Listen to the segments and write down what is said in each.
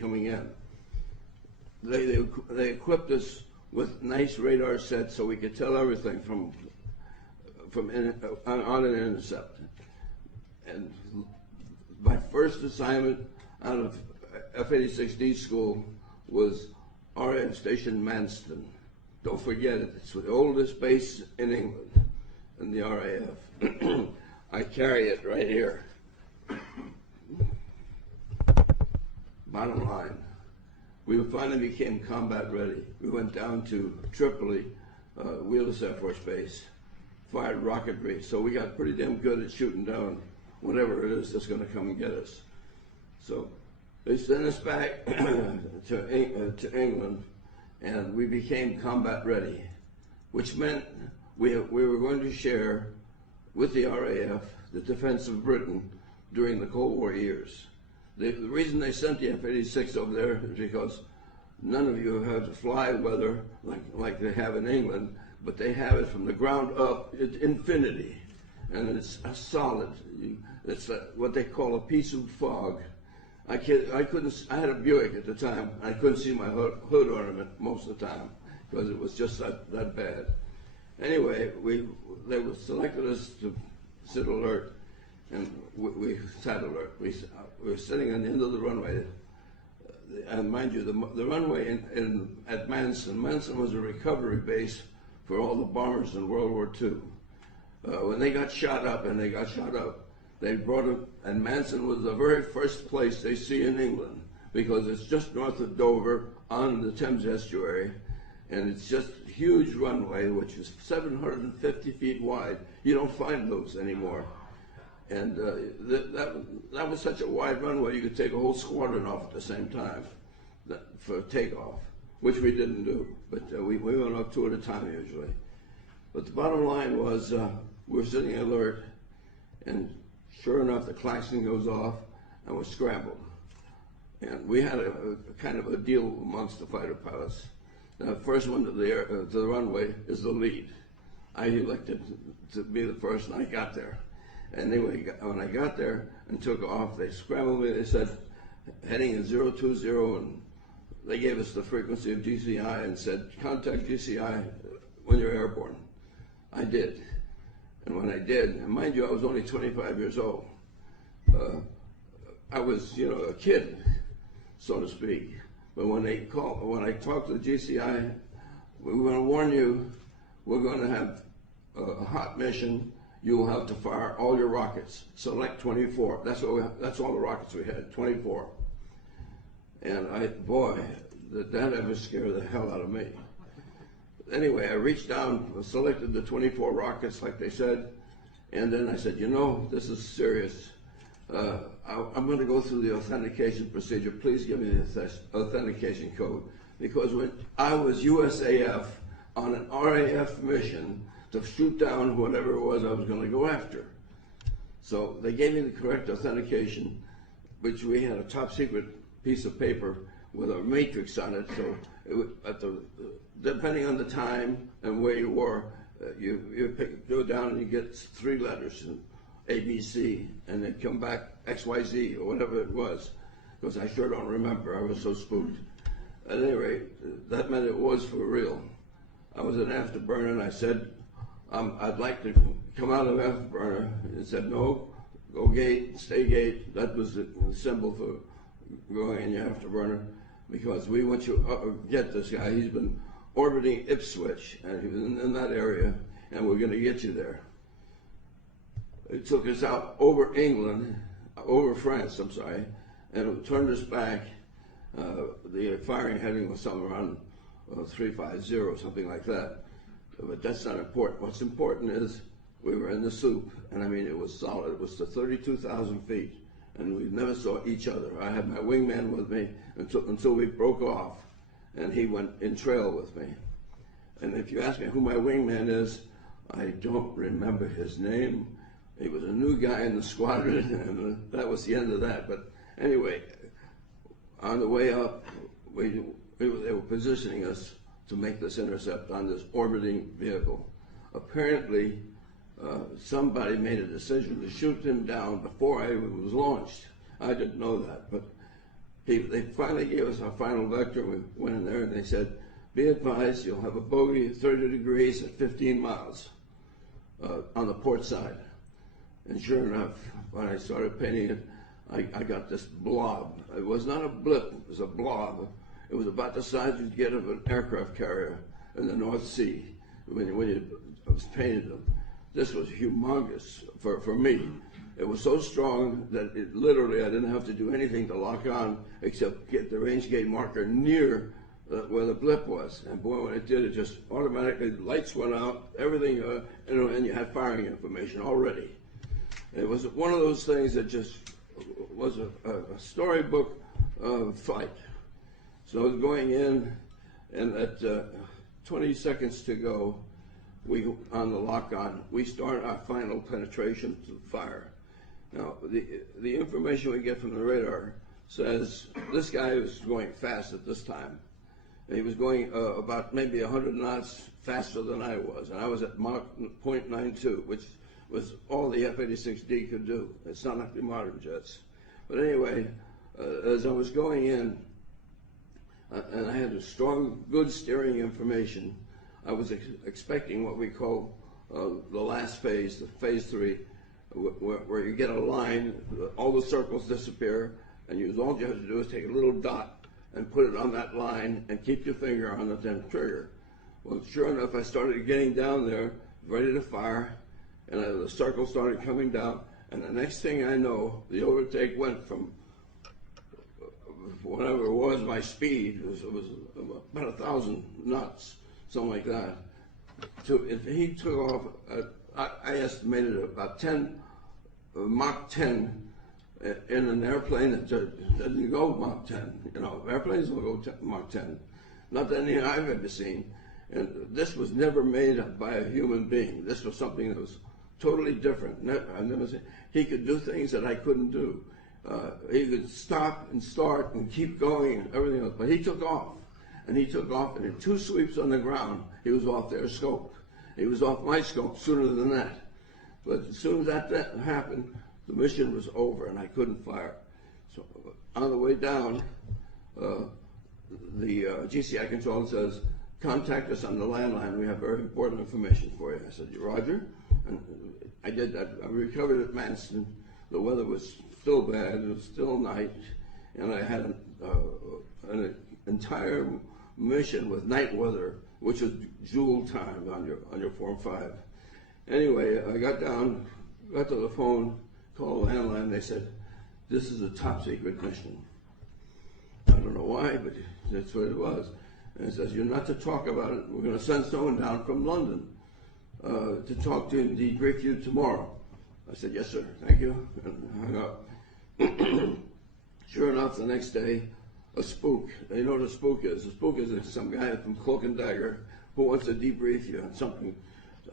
coming in. They equipped us with nice radar sets so we could tell everything from on an intercept. And my first assignment out of F-86D school was RAF Station Manston. Don't forget it, it's the oldest base in England, in the RAF. I carry it right here. Bottom line, we finally became combat ready. We went down to Tripoli, Wheelers Air Force Base, fired rocketry, so we got pretty damn good at shooting down whatever it is that's going to come and get us. So they sent us back to England, and we became combat ready, which meant we were going to share with the RAF the defense of Britain during the Cold War years. The reason they sent the F-86 over there is because none of you have to fly weather like they have in England, but they have it from the ground up at infinity, and it's a solid. It's what they call a piece of fog. I had a Buick at the time. I couldn't see my hood ornament most of the time because it was just that bad. Anyway, they selected us to sit alert, and we sat alert. We were sitting on the end of the runway. And mind you, the runway at Manson was a recovery base for all the bombers in World War II. When they got shot up, they brought them, and Manson was the very first place they see in England because it's just north of Dover on the Thames estuary, and it's just a huge runway, which is 750 feet wide. You don't find those anymore. And that was such a wide runway, you could take a whole squadron off at the same time for takeoff, which we didn't do, but we went up two at a time usually. But the bottom line was we were sitting alert, and sure enough, the klaxon goes off, and we're scrambled. And we had a kind of a deal amongst the fighter pilots. The first one to the runway is the lead. I elected to be the first, and I got there. Anyway, when I got there and took off, they scrambled me. They said, heading in 020, and they gave us the frequency of GCI and said, contact GCI when you're airborne. I did. And when I did, and mind you, I was only 25 years old. I was, a kid, so to speak. But when I talked to the GCI, we're going to warn you, we're going to have a hot mission. You will have to fire all your rockets. Select 24. That's all the rockets we had, 24. And that ever scared the hell out of me. Anyway, I reached down, selected the 24 rockets like they said, and then I said, this is serious. I'm going to go through the authentication procedure. Please give me the authentication code. Because when I was USAF on an RAF mission to shoot down whatever it was I was going to go after. So they gave me the correct authentication, which we had a top secret piece of paper with a matrix on it. So depending on the time and where you were, you go down and you get 3 letters, ABC, and then come back XYZ or whatever it was, because I sure don't remember. I was so spooked. At any rate, that meant it was for real. I was an afterburner, and I said, I'd like to come out of afterburner. It said, no, go gate, stay gate. That was the symbol for going in your afterburner, because we want you get this guy. He's been orbiting Ipswich, and he was in that area, and we're going to get you there. It took us out over France, and it turned us back. The firing heading was somewhere around 350, something like that. But that's not important. What's important is we were in the soup, and I mean, it was solid. It was to 32,000 feet, and we never saw each other. I had my wingman with me until we broke off, and he went in trail with me. And if you ask me who my wingman is, I don't remember his name. He was a new guy in the squadron, and that was the end of that. But anyway, on the way up, they were positioning us to make this intercept on this orbiting vehicle. Apparently, somebody made a decision to shoot him down before I was launched. I didn't know that, but They finally gave us our final vector. We went in there and they said, be advised, you'll have a bogey 30 degrees at 15 miles on the port side. And sure enough, when I started painting it, I got this blob. It was not a blip, it was a blob. It was about the size you'd get of an aircraft carrier in the North Sea when you painted them. This was humongous for me. It was so strong that it literally, I didn't have to do anything to lock on except get the range gauge marker near where the blip was. And boy, when it did, it just automatically, lights went out, everything, and you had firing information already. It was one of those things that just was a storybook fight. So I was going in, and at 20 seconds to go, on the lock-on, we start our final penetration to fire. Now, the information we get from the radar says this guy was going fast at this time. He was going about maybe 100 knots faster than I was, and I was at Mach 0.92, which was all the F-86D could do. It's not like the modern jets. But anyway, as I was going in, and I had a strong, good steering information, I was expecting what we call the last phase, the phase 3, where you get a line, all the circles disappear, and all you have to do is take a little dot and put it on that line and keep your finger on the damn trigger. Well, sure enough, I started getting down there, ready to fire, and the circle started coming down, and the next thing I know, the overtake went from whatever it was, my speed, it was about 1,000 knots, something like that. He took off, I estimated about 10, Mach 10, in an airplane that doesn't go Mach 10. You know, airplanes don't go Mach 10. Not that any I've ever seen. And this was never made by a human being. This was something that was totally different. I've never seen. He could do things that I couldn't do. He could stop and start and keep going and everything else. But he took off. And he took off, and in 2 sweeps on the ground, he was off their scope. He was off my scope sooner than that. But as soon as that happened, the mission was over, and I couldn't fire. So on the way down, the GCI controller says, contact us on the landline. We have very important information for you. I said, Roger. And I did that. I recovered at Manston. The weather was still bad. It was still night. And I had an entire mission with night weather, which is Joule time on your Form 5. Anyway, I got to the phone, called the landline. They said, this is a top secret mission. I don't know why, but that's what it was. And it says, you're not to talk about it. We're going to send someone down from London to talk to you and debrief you tomorrow. I said, yes, sir, thank you, and hung up. Sure enough, the next day, a spook. You know what a spook is? A spook is some guy from Cloak and Dagger who wants to debrief you on something.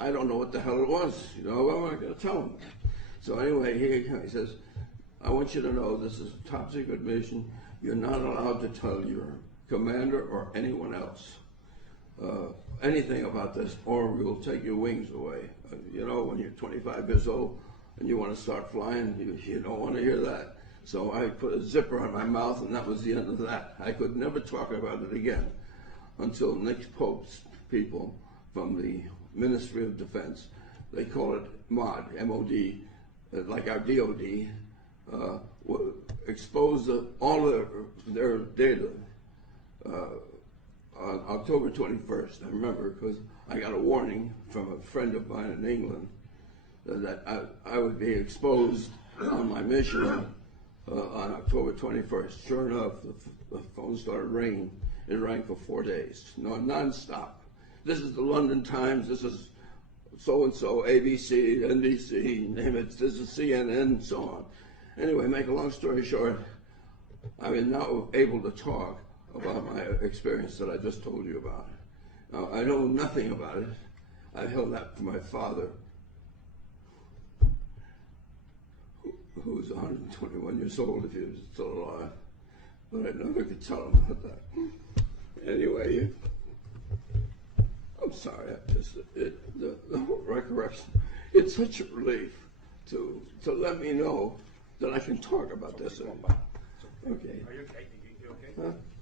I don't know what the hell it was. You know, well, I'm going to tell him. So anyway, he says, I want you to know this is a top secret mission. You're not allowed to tell your commander or anyone else anything about this, or we will take your wings away. You know, when you're 25 years old and you want to start flying, you don't want to hear that. So I put a zipper on my mouth, and that was the end of that. I could never talk about it again until Nick Pope's people from the Ministry of Defense, they call it MOD, M-O-D, like our DOD, exposed all of their data on October 21st. I remember because I got a warning from a friend of mine in England that I would be exposed on my mission on October 21st. Sure enough, the phone started ringing. It rang for 4 days, non-stop. This is the London Times, this is so-and-so, ABC, NBC, name it, this is CNN, and so on. Anyway, make a long story short, I'm now able to talk about my experience that I just told you about. Now, I know nothing about it. I held that from my father, who was 121 years old if he was still alive. But I never could tell him about that. Anyway, I'm sorry, the whole recollection, it's such a relief to let me know that I can talk about this. Okay. Are you okay? You okay? Huh?